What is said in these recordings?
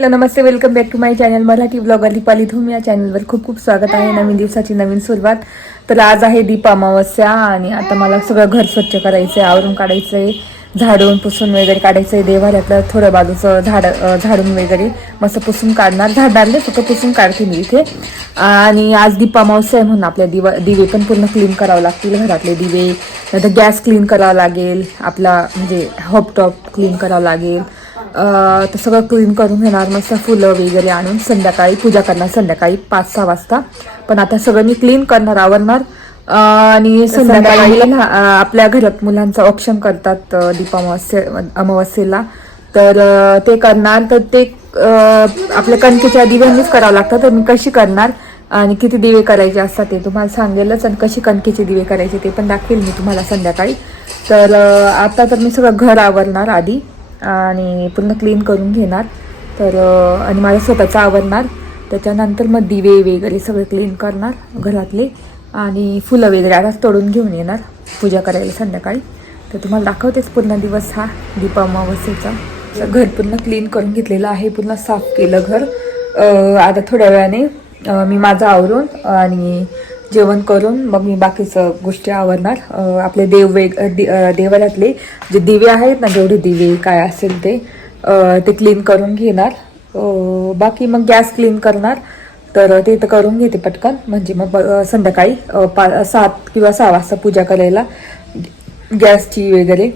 Hello Namaste welcome back to my channel Marathi blogger Deepali Dhoom या चॅनलवर खूप खूप स्वागत आहे. नवीन दिवसाची नवीन सुरुवात. तर आज आहे दीप अमावस्या आणि आता मला सगळं घर स्वच्छ करायचं आहे आवरून काढायचं आहे झाडून पुसून वगैरे काढायचं आहे देवाऱ्यातलं थोडं बाजूचं झाड झाडून वगैरे मस्त पुसून काढणार. झाडणार नाही फक्त पुसून काढते मी इथे. आणि आज दीप अमावस्या आहे म्हणून आपल्या दिवा दिवे पण पूर्ण क्लीन करावं लागतील. घरातले दिवे नंतर गॅस क्लीन करावा लागेल. आपला म्हणजे हॉपटॉप क्लीन करावं लागेल. तर सगळं क्लीन करून घेणार मस्त फुलं वगैरे आणून संध्याकाळी पूजा करणार संध्याकाळी पाच सहा वाजता. पण आता सगळं मी क्लीन करणार आवरणार. आणि संध्याकाळी आपल्या घरात मुलांचं ऑप्शन करतात अं, दीपामावस्ये अमावस्येला. तर ते करणार तर ते आपल्या कणकेच्या दिव्यांनीच करावं लागतं तर मी कशी करणार? आणि किती दिवे करायचे असतात ते तुम्हाला सांगेलच आणि कशी कणकेचे दिवे करायचे ते पण दाखवेल मी तुम्हाला संध्याकाळी. तर आता तर मी सगळं घर आवरणार आधी. आणि पूर्ण क्लीन करून घेणार. तर आणि माझं स्वतःचं आवरणार. त्याच्यानंतर मग दिवे वगैरे सगळे क्लीन करणार घरातले. आणि फुलं वगैरे आता तोडून घेऊन येणार पूजा करायला संध्याकाळी. तर तुम्हाला दाखवतेच पूर्ण दिवस हा दीपा अमावस्येचा. घर पूर्ण क्लीन करून घेतलेलं आहे. पूर्ण साफ केलं घर. आता थोड्या वेळाने मी माझं आवरून आणि जेवण करून मग मी बाकीचं गोष्टी आवरणार. आपले देव वेग देवालयातले जे दिवे आहेत ना जेवढे दिवे काय असेल ते ते क्लीन करून घेणार. बाकी मग गॅस क्लीन करणार. तर ते तर करून घेते पटकन. म्हणजे मग संध्याकाळी पा सात किंवा सहा वाजता पूजा करायला गॅसची वगैरे.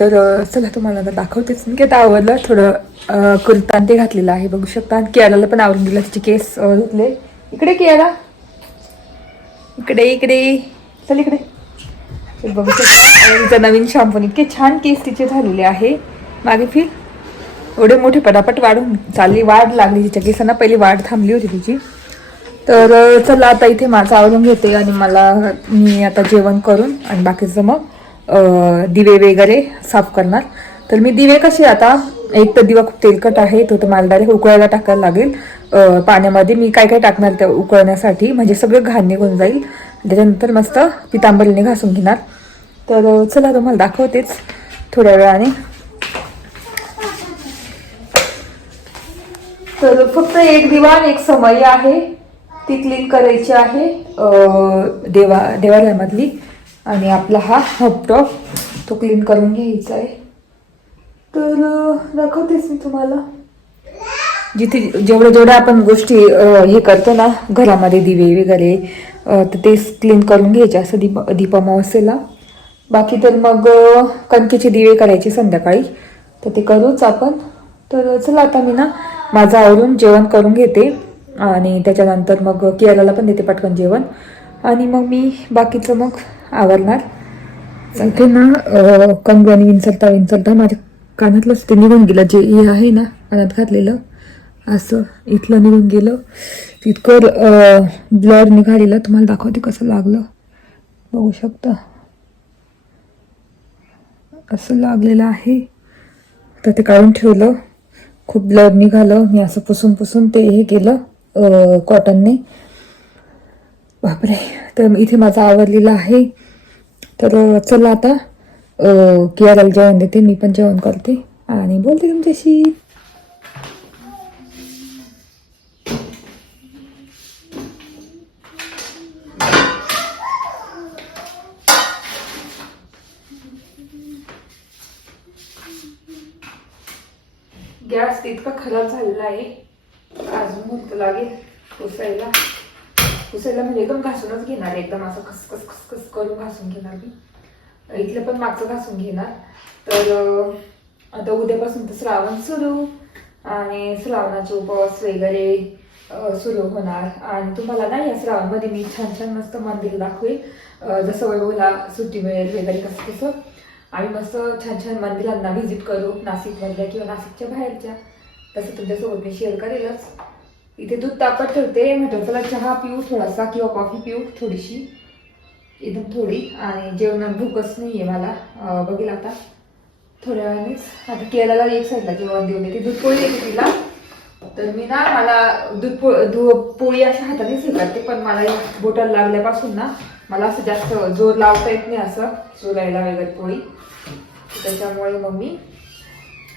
तर चला तुम्हाला आता दाखवतेच. मी आता आवडलं थोडं कुर्तान ते घातलेलं आहे. बघू शकता. आणि पण आवरून दिलं. तिचे केस धुतले. इकडे केरा इकडे इकडे. चल इकडे. बघू शकता नवीन शॅम्पून इतके छान केस तिचे झालेले आहे. मागे फिर. एवढे मोठे पटापट वाढून चालली वाढ लागली तिच्या केसांना. पहिली वाढ थांबली होती तिची. तर चला आता इथे माझं आवरून घेते आणि मला मी आता जेवण करून आणि बाकीचं मग दिवे वगैरे साफ करणार. तर मी दिवे कसे आता एक तर दिवा खूप तेलकट आहे तो तर मला डायरेक्ट उकळायला टाकायला लागेल. पाण्यामध्ये मी काय काय टाकणार त्या उकळण्यासाठी? म्हणजे सगळं घाण निघून जाईल. त्याच्यानंतर मस्त पितांबरीने घासून घेणार. तर चला तुम्हाला दाखवतेच थोड्या वेळाने. तर फक्त एक दिवा एक समय आहे. ती क्लीन करायची आहे देवा देवालयामधली. आणि आपला हा हपटॉप तो क्लीन करून घ्यायचा आहे. तर दाखवतेच मी तुम्हाला. जिथे जेवढं जेवढं आपण गोष्टी हे करतो ना घरामध्ये दिवे वगैरे तर ते क्लीन करून घ्यायचे असं दीप दीपामावस्येला बाकी तर मग कणकेचे दिवे करायचे संध्याकाळी. तर ते करूच आपण. तर चला आता मी ना माझं आवरून जेवण करून घेते. आणि त्याच्यानंतर मग केरळला पण देते पटकन जेवण. आणि मग मी बाकीचं मग आवरणार. इथे ना अं, कंगवानी विंचरता विंचरता माझ्या कानातलंच ते निघून गेलं. जे हे आहे ना कानात घातलेलं. असं इथलं निघून गेलं. तितकं ब्लर निघालेलं. तुम्हाला दाखवते कसं लागलं. बघू शकता. असं लागलेलं आहे. तर ते काढून ठेवलं. खूप ब्लर निघालं. मी असं पुसून पुसून ते हे केलं कॉटनने बापरे. तर इथे माझं आवडलेला आहे. तर चला आता अं, जेवण देते. मी पण जेवण करते. आणि बोलते तुमच्याशी. गॅस इतका खराब झालेला आहे. अजून मुक्त लागेल. पुसायला. पुसायला म्हणजे एकदम घासूनच घेणार एकदम असं खसखस खसखस करून घासून घेणार मी. इथलं पण मागचं घासून घेणार. तर आता उद्यापासून तर श्रावण सुरू. आणि श्रावणाचे उपवास वगैरे सुरू होणार. आणि तुम्हाला ना या श्रावणमध्ये मी छान छान मस्त मंदिर दाखवेल. जसं वैभवला सुट्टी मिळेल वगैरे कसं कसं आम्ही मस्त छान छान मंदिरांना व्हिजिट करू नाशिकमधल्या किंवा नाशिकच्या बाहेरच्या. तसं तुमच्यासोबत मी शेअर करेलच. इथे दूध तापत ठेवते म्हटलं चला चहा पिऊ थोडासा किंवा कॉफी पिऊ थोडीशी. एकदम थोडी. आणि जेवणात भूकच नाही आहे मला बघेल आता. थोड्या वेळानेच. आता केळाला एक साईडला जेवण देऊन येते दूध पोळी येते तिला. तर मी ना मला दूध पो धु पोळी अशा हातानेच हे करते पण मला बोटाला लागल्यापासून ना मला असं जास्त जोर लावता येत नाही असं. चोरायला वगैरे पोळी. त्याच्यामुळे मग मी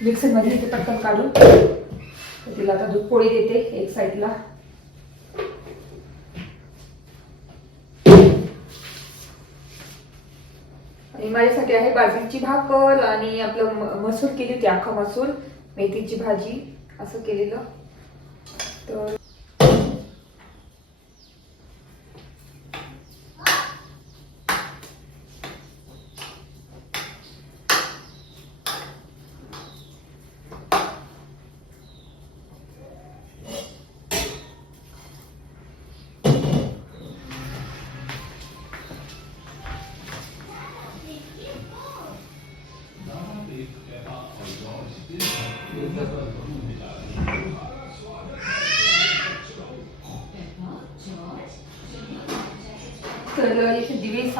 मिक्सरमध्ये ते पटकन काढून तिला आता दूध पोळी देते एक साईडला आणि माझ्यासाठी आहे बाजरीची भाकर आणि आपलं मसूर केली होती अख्खा मसूर मेथीची भाजी असं केलेलं. तर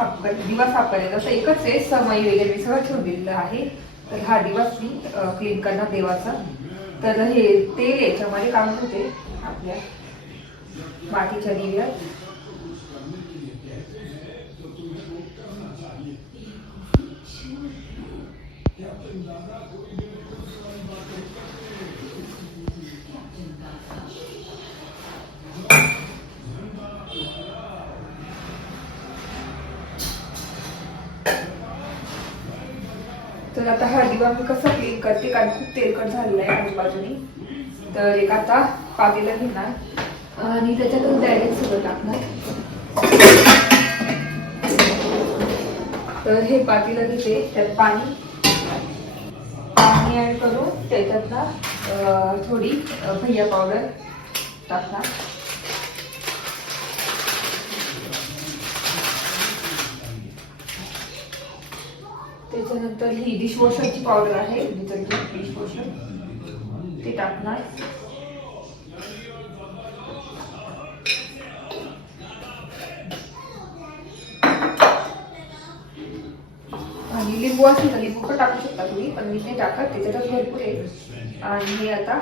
साफ दिवा साफ करायचा असं एकच आहे समय वगैरे मी सगळं ठेवून दिलेलं आहे. तर हा दिवस मी क्लीन करणार देवाचा. तर हे तेल याच्यामध्ये काम होते. आपल्या मातीच्या दिव्यात. तर आता हळदी दिवा मी कसा क्लीन करते कारण खूप तेलकट झालेलं आहे आजूबाजूनी. तर एक आता पातेला घेणार. आणि त्याच्यातून डायरेक्ट सगळं टाकणार. तर हे पातेला घेते त्यात पाणी. पाणी ॲड करून त्याच्यातला थोडी भैया पावडर टाकणार. त्याच्यानंतर ही डिशवॉशरची पावडर आहे. डिटर्जंट डिशवॉशर ते टाकणार. आणि लिंबू असेल तर लिंबू पण टाकू शकता तुम्ही पण मी नाही टाकत त्याच्यातच भरपूर आहे. आणि हे आता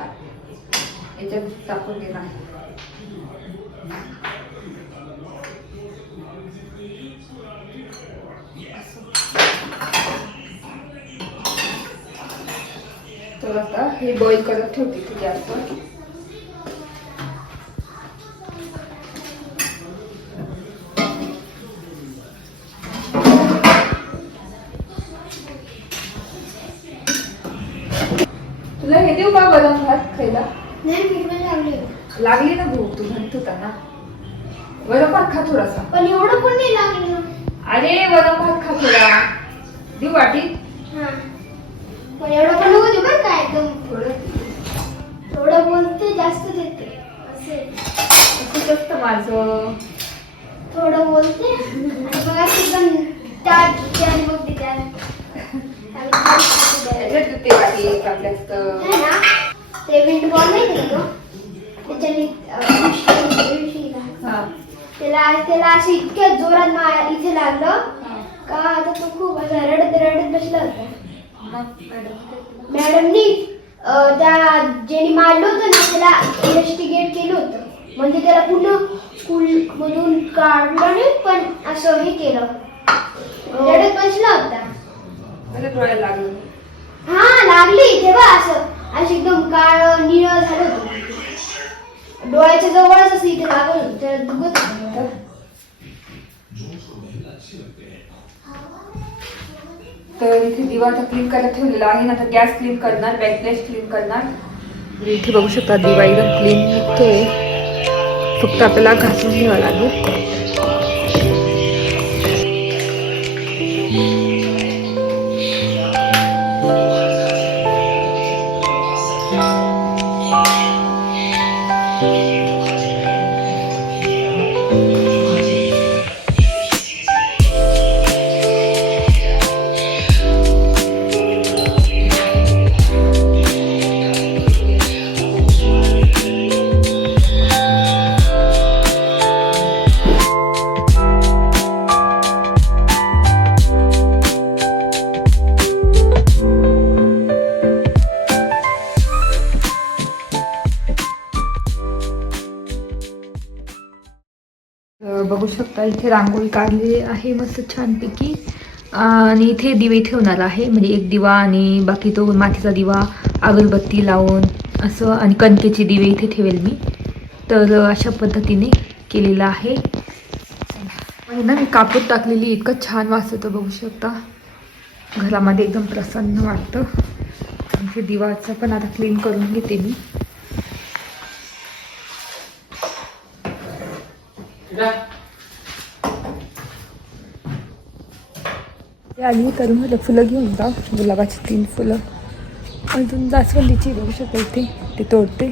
याच्यात टाकून देणार. आता हे बॉईल करत ठेवते ते गॅसवर तुला हे देऊ का गरम भात खायला? लागली लागली ना भूक तू म्हणत होता ना. वरम भात खा थोडासा. पण एवढं पण नाही लागलं. ना अरे वरम भात खा थोडा. देऊ वाटी. हा. पण एवढं पण बरं का एकदम थोडं थोडं बोलते जास्त देते असे खूप असतं माझं थोडं बोलते आणि मग असं एकदम त्यात त्यात मग ते. त्याच्यात ते वाटी एक आपल्या असतं ना ते विंड बॉल नाही का तो? त्याच्याने अं, उशी- उशीला. हा त्याला त्याला असं इतक्या जोरात मा- इथे लागलं हा. का आता तो खूप असा रडत रडत बसला होता मग मॅडम काय केलं? मॅडमनी त्या ज्याने मारलं होतं ना त्याला इन्व्हेस्टिगेट केलं होतं. म्हणजे त्याला पूर्ण स्कूल मधून काढलं नाही पण असं हे केलं. रडत बसला होता. लागलं. हा लागली तेव्हा असं. असं एकदम काळ निळ झालं होतं. डोळ्याच्या जवळच असं इथे होतं. त्याला दुखत होतं. तर इथे दिवा आता क्लीन करायला ठेवलेला आहे ना तर गॅस क्लीन करणार बॅकलेस क्लीन करणार. इथे बघू शकता दिवा एकदम क्लीन निघतोय. फक्त आपल्याला घासून घ्यावा लागेल. इथे रांगोळी काढलेली आहे मस्त छानपैकी. आणि इथे दिवे ठेवणार आहे. म्हणजे एक दिवा आणि बाकी तो मातीचा दिवा अगरबत्ती लावून असं आणि कणकेचे दिवे इथे ठेवेल मी. तर अशा पद्धतीने केलेलं आहे. ना मी कापूर टाकलेली इतकं छान वाचतं बघू शकता. घरामध्ये एकदम प्रसन्न वाटतं. आणि हे दिवाचं पण आता क्लीन करून घेते मी. ते आली तर मला फुलं घेऊन जा गुलाबाची तीन फुलं. अजून जास्वंदीची बघू शकता इथे. ते तोडते.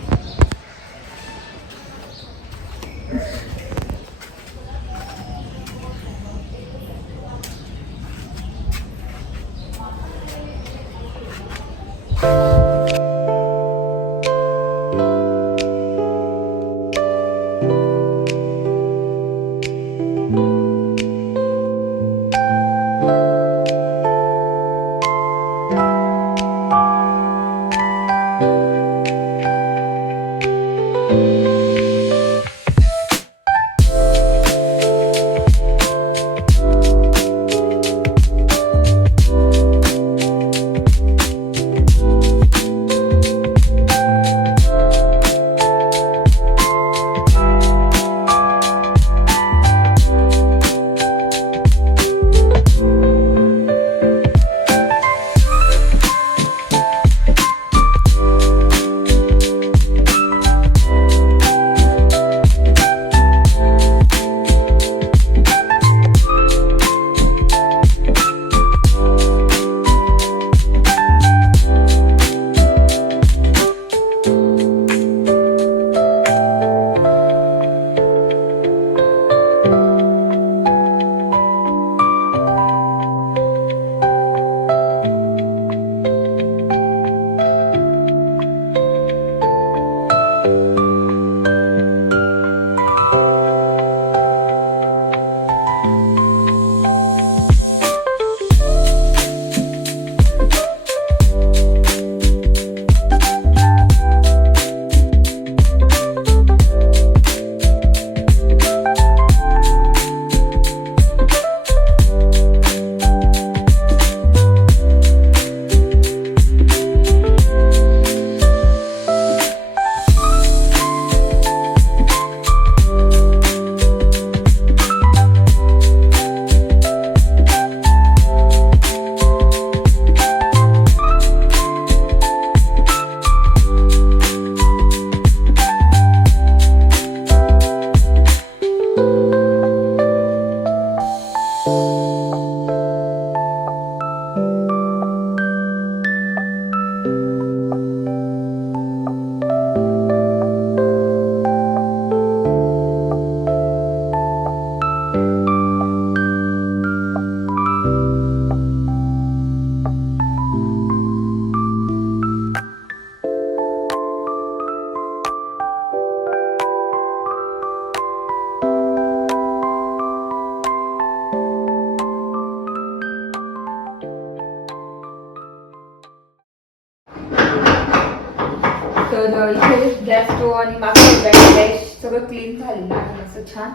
सगळं क्लीन झालेलं आहे असं छान.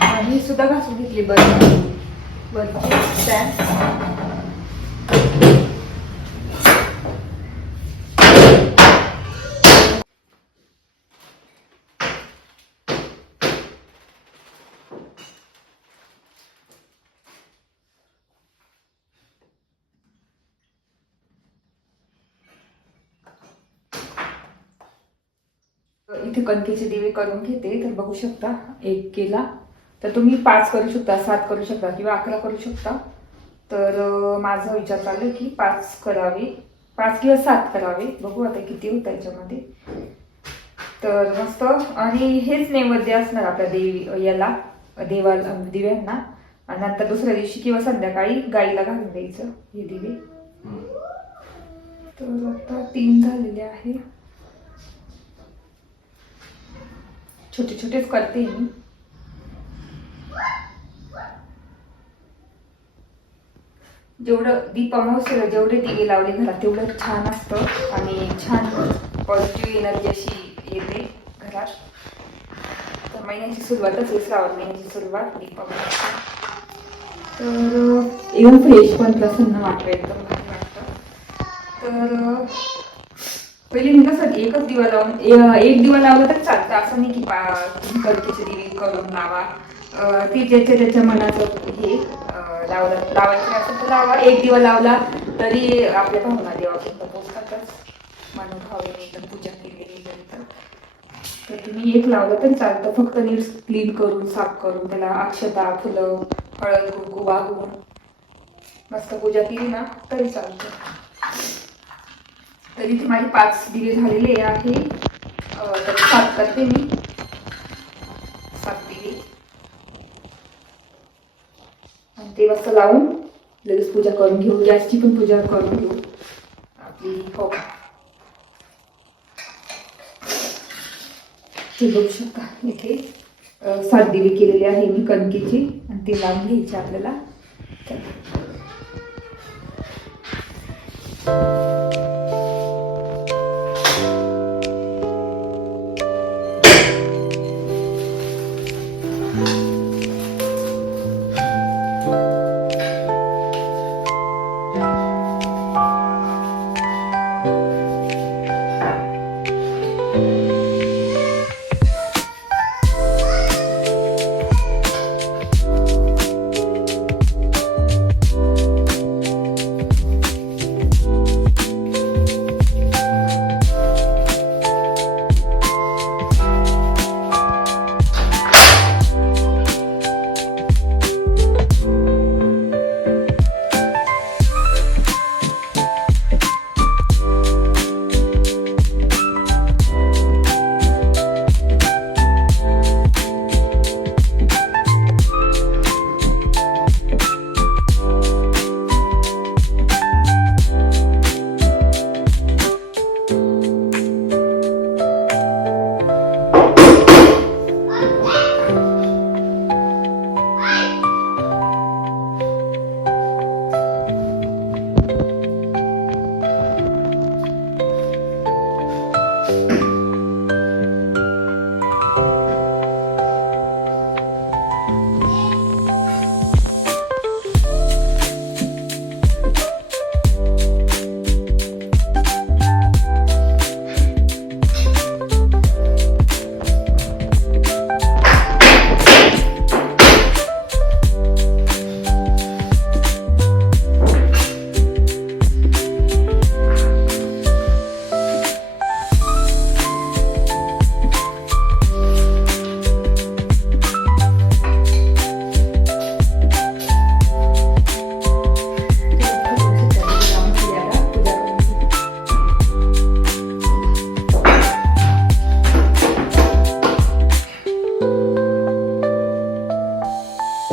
आणि सुद्धा घासून घेतली बरं. वरची स्टँड इथे कणकेचे दिवे करून घेते तर बघू शकता एक केला. तर तुम्ही पाच करू शकता सात करू शकता किंवा अकरा करू शकता. तर माझा विचार चालू की पाच करावे पाच किंवा सात करावे. बघू आता किती होत याच्यामध्ये तर मस्त. आणि हेच नैवेद्य असणार आपल्या देवी याला देवा दिव्यांना. आणि नंतर दुसऱ्या दिवशी किंवा संध्याकाळी गाईला घालून द्यायचं हे दिवे. तर आता तीन झालेले आहे. छोटे छोटेच करते मी जेवढं दीप अमावस्येला जेवढे दिवे लावले घरात तेवढं छान असतं आणि छान पॉझिटिव्ह एनर्जी अशी येते घरात. तर महिन्याची सुरुवातच आहे श्रावण महिन्याची सुरुवात दीप अमावस्या तर एकदम फ्रेश पण प्रसन्न वाटतं एकदम वाटतं. तर पहिले मी कसं एकच दिवा लावून एक दिवा लावला तर चालतं. असं नाही की पा करकीचे दिवे करून लावा. ते ज्याच्या त्याच्या मनाचं हे लावलं लावायचं असं तर लावा. एक दिवा लावला तरी आपल्या भावना देवापर्यंत पोचतातच मनोभावे एकदम पूजा केलेली तरी. तर तुम्ही एक लावलं तर चालतं. फक्त नीट क्लीन करून साफ करून त्याला अक्षता फुलं हळद कुंकू वाहून. मस्त पूजा केली ना तरी चालतं. तर इथे माझे पाच दिवे झालेले आहे. तर सात करते मी. सात दिवे. आणि ते मस्त लावून लगेच पूजा करून घेऊ. गॅसची पण पूजा करून घेऊ. आपली हो ते बघू शकता इथे. सात दिवे केलेले आहे मी कणकेचे. आणि ते लावून घ्यायचे आपल्याला.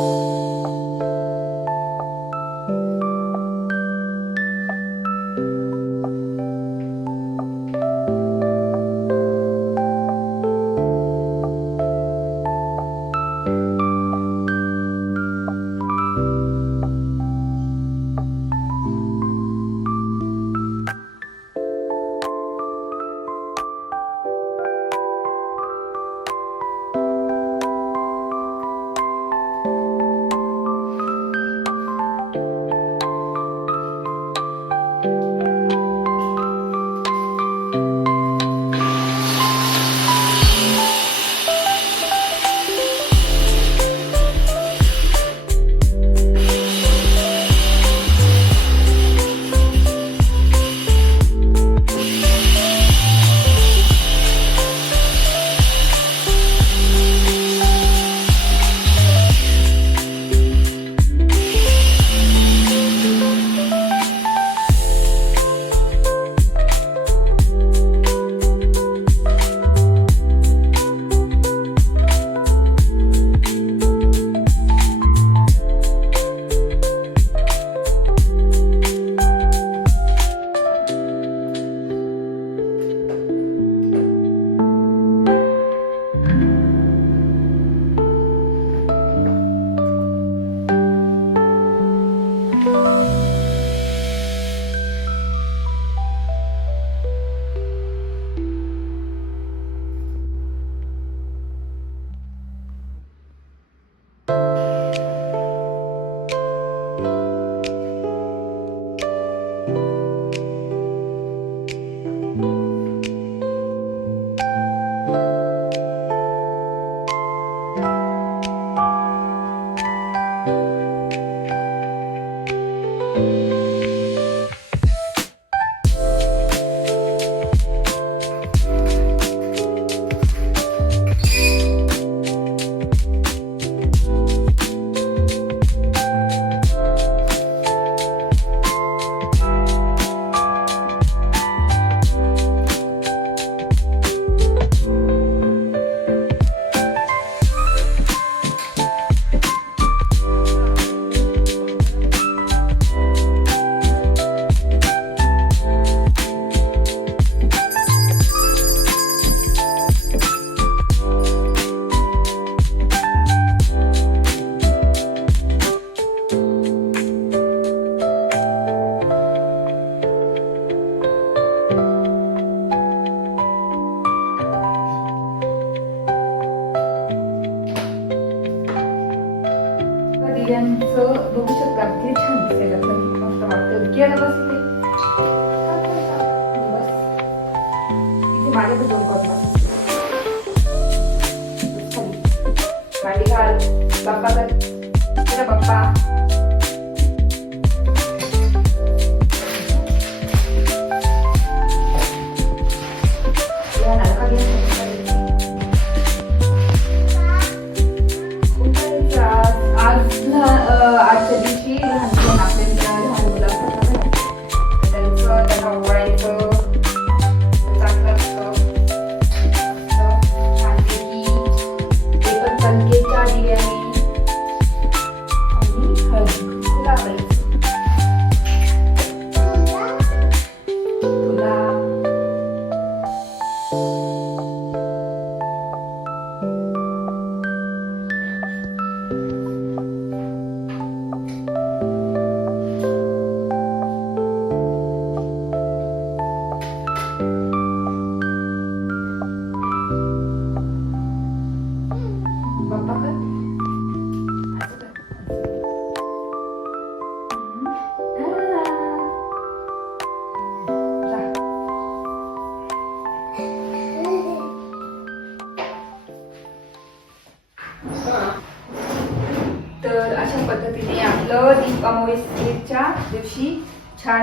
You.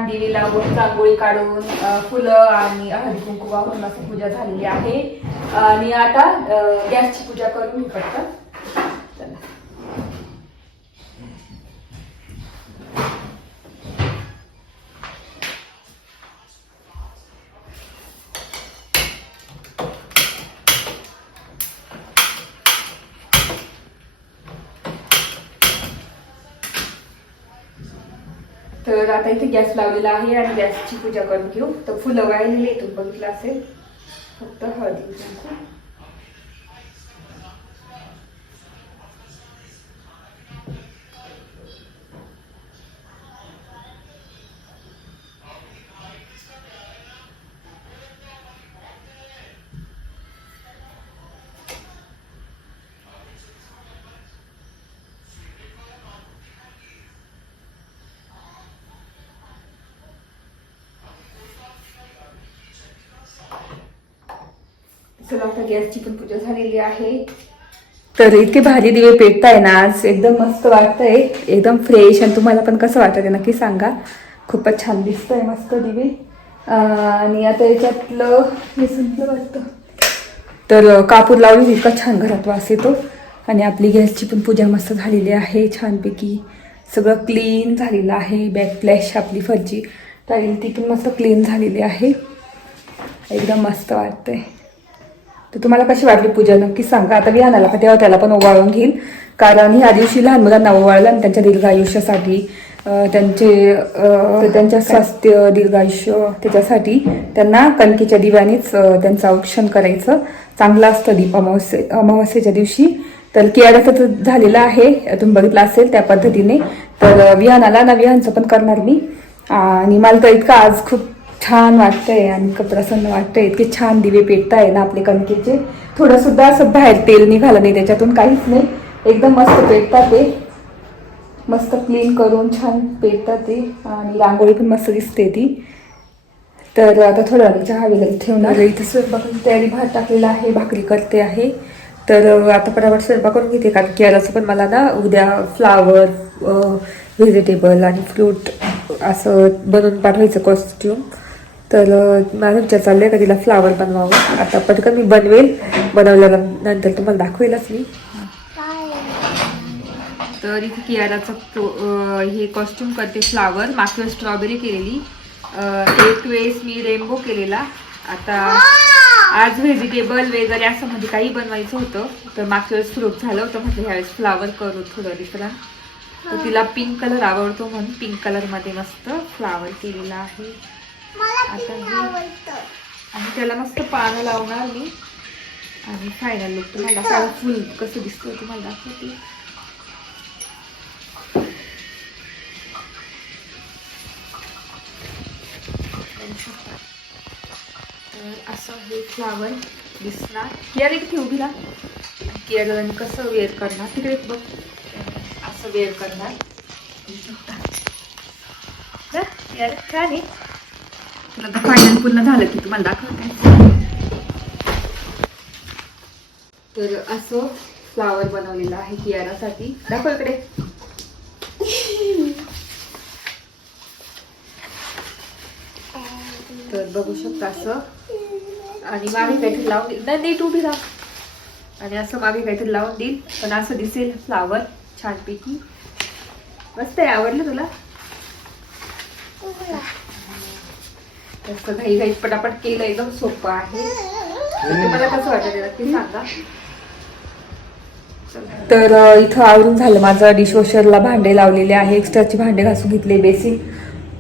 छान लावून रांगोळी काढून फुलं आणि हळदी कुंकू वाहून असं पूजा झालेली आहे. आणि आता गॅसची पूजा करून घेऊ पटकन तर आता इथे गॅस लावलेला आहे आणि गॅसची पूजा करून घेऊ. तर फुलं वाळलेली इथून बघितलं असेल. फक्त हळदी चला आता गॅसची पण पूजा झालेली आहे. तर इतके भारी दिवे पेटताय ना आज एकदम मस्त वाटतंय एकदम फ्रेश आणि तुम्हाला पण कसं वाटत आहे नक्की सांगा. खूपच छान दिसतंय मस्त दिवे. आणि आता याच्यातलं हे संपलं वाटतं. तर कापूर लावली इतका छान घरात वास येतो. आणि आपली गॅसची पण पूजा मस्त झालेली आहे छानपैकी. सगळं क्लीन झालेलं आहे बॅक फ्लॅश आपली फरची. टाईल ती पण मस्त क्लीन झालेली आहे. एकदम मस्त वाटतंय. तर तुम्हाला कशी वाटली पूजा? नक्की सांगा. आता विहानाला का तेव्हा त्याला पण ओवाळून घेईल. कारण ह्या दिवशी लहान मुलांना ओवाळलं आणि त्यांच्या दीर्घ आयुष्यासाठी त्यांचे त्यांच्या स्वास्थ्य दीर्घ आयुष्य त्याच्यासाठी त्यांना कणकेच्या दिव्यानेच त्यांचं औक्षण करायचं. चांगलं असतं दीप अमावस्ये अमावस्येच्या दिवशी. तर कियाड्याचं तर झालेलं आहे. तुम्ही बघितलं असेल त्या पद्धतीने. तर विहानाला ना विहानचं पण करणार मी. आणि मला तर इतकं आज खूप छान वाटतंय आणि प्रसन्न वाटतंय. इतके छान दिवे पेटताय ना आपले कणकेचे. थोडंसुद्धा असं बाहेर तेल निघालं नाही त्याच्यातून काहीच नाही. एकदम मस्त पेटतात ते. मस्त क्लीन करून छान पेटतात ते. आणि रांगोळी पण मस्त दिसते ती. तर आता थोडं चहा वगैरे ठेवणार. इथे स्वयंपाकाची तयारी भात टाकलेला आहे भाकरी करते आहे. तर आता पटापट स्वयंपाक करून घेते कारण केळाचं पण मला ना उद्या फ्लावर व्हेजिटेबल आणि फ्रूट असं बनवून पाठवायचं कॉस्ट्युम तर मला माझा विचार आहे का तिला फ्लावर बनवावं? आता पटकन मी बनवेल. बनवल्यानंतर तुम्हाला दाखवेलच मी. तर इथे कियाराचं हे कॉस्ट्युम करते फ्लावर मागच्या स्ट्रॉबेरी केलेली. एक वेळेस मी रेनबो केलेला. आता आज व्हेजिटेबल वगैरे असं म्हणजे काही बनवायचं होतं. तर मागच्या वेळेस फ्रूट झालं होतं. म्हटलं ह्यावेळेस फ्लावर करू थोडं दिसला. तर तिला पिंक कलर आवडतो म्हणून पिंक कलरमध्ये मस्त फ्लावर केलेला आहे. आता आणि त्याला मस्त पानं लावणार मी आणि फायनल लुक तुम्हाला फुल कसं दिसतं तुम्हाला दाखवते. तर असं हे फ्लावर दिसणार. किया रे किती उभी राहा किया कसं वेअर करणार तिकडे बघ. असं वेअर करणार. छान आहे. तुला तर फायनल पूर्ण झालं की तुम्हाला दाखवते. तर असं फ्लावर बनवलेलं आहे कियारासाठी. दाखव इकडे. तर बघू शकता असं. आणि मागे काहीतरी लावून देईल नाही नीट उभी राहा. आणि असं मागे काहीतरी लावून देईल. पण असं दिसेल फ्लावर छानपैकी. मस्त आहे आवडलं तुला? तसं घाई घाई पटापट केलं एकदम सोपं आहे. तर तुम्हाला कसं वाटतं नक्की सांगा. तर इथं आवरून झालं माझं डिशवॉशरला भांडे लावलेले आहे. एक्स्ट्राचे भांडे घासून घेतले बेसिन.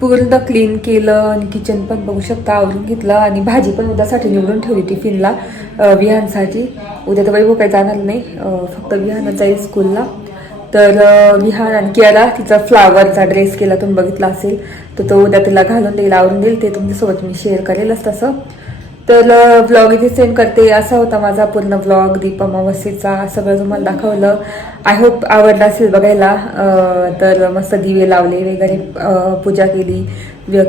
पूर्ण क्लीन केलं आणि किचन पण बघू शकता आवरून घेतलं. आणि भाजी पण उद्यासाठी निवडून ठेवली टिफिनला विहानसाठी. उद्या तर बाई भोकाय जाणार नाही फक्त विहानच जाईल स्कूलला तर विहान आणि कियाला तिचा फ्लावरचा ड्रेस केला तुम्ही बघितला असेल. तर तो उद्या तिला घालून देईल आवरून देईल ते तुमच्यासोबत मी शेअर करेलच तसं. तर ब्लॉग इथे सेंड करते. असा होता माझा पूर्ण ब्लॉग दीप अमावस्येचा. सगळं तुम्हाला दाखवलं. आय होप आवडला असेल बघायला. तर मस्त दिवे लावले वगैरे पूजा केली.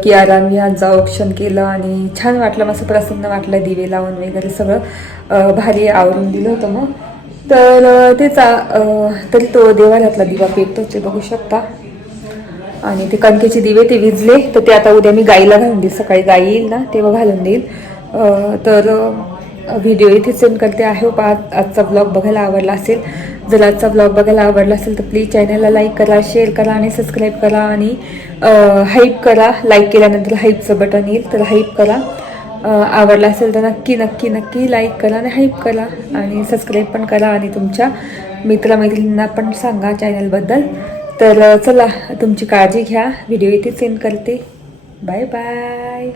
कियारा मी विहांचं औक्षण केलं आणि छान वाटलं मस्त प्रसन्न वाटलं दिवे लावून वगैरे सगळं. भारी आवरून दिलं होतं मग. तर तेचा तरी तो देवाऱ्यातला दिवा पेटतो ते बघू शकता. आणि ते कणकेचे दिवे ते विजले तर ते आता उद्या मी गाईला घालून देईल सकाळी गाई येईल ना तेव्हा घालून देईल तर व्हिडिओ इथे सेंड करते आहे. पा आज आजचा ब्लॉग बघायला आवडला असेल जर आजचा ब्लॉग बघायला आवडला असेल तर प्लीज चॅनलला लाईक करा शेअर करा आणि सबस्क्राईब करा आणि हाईप करा. लाईक केल्यानंतर हाईपचं बटन येईल तर हाईप करा. आवडला असेल तर नक्की नक्की नक्की लाईक करा आणि हाईप करा. आणि सबस्क्राईब पण करा आणि तुमच्या मित्रमैत्रिणींना पण सांगा चॅनलबद्दल तर चला तुमची काळजी घ्या. व्हिडिओ इथेच सेंड करते. Bye bye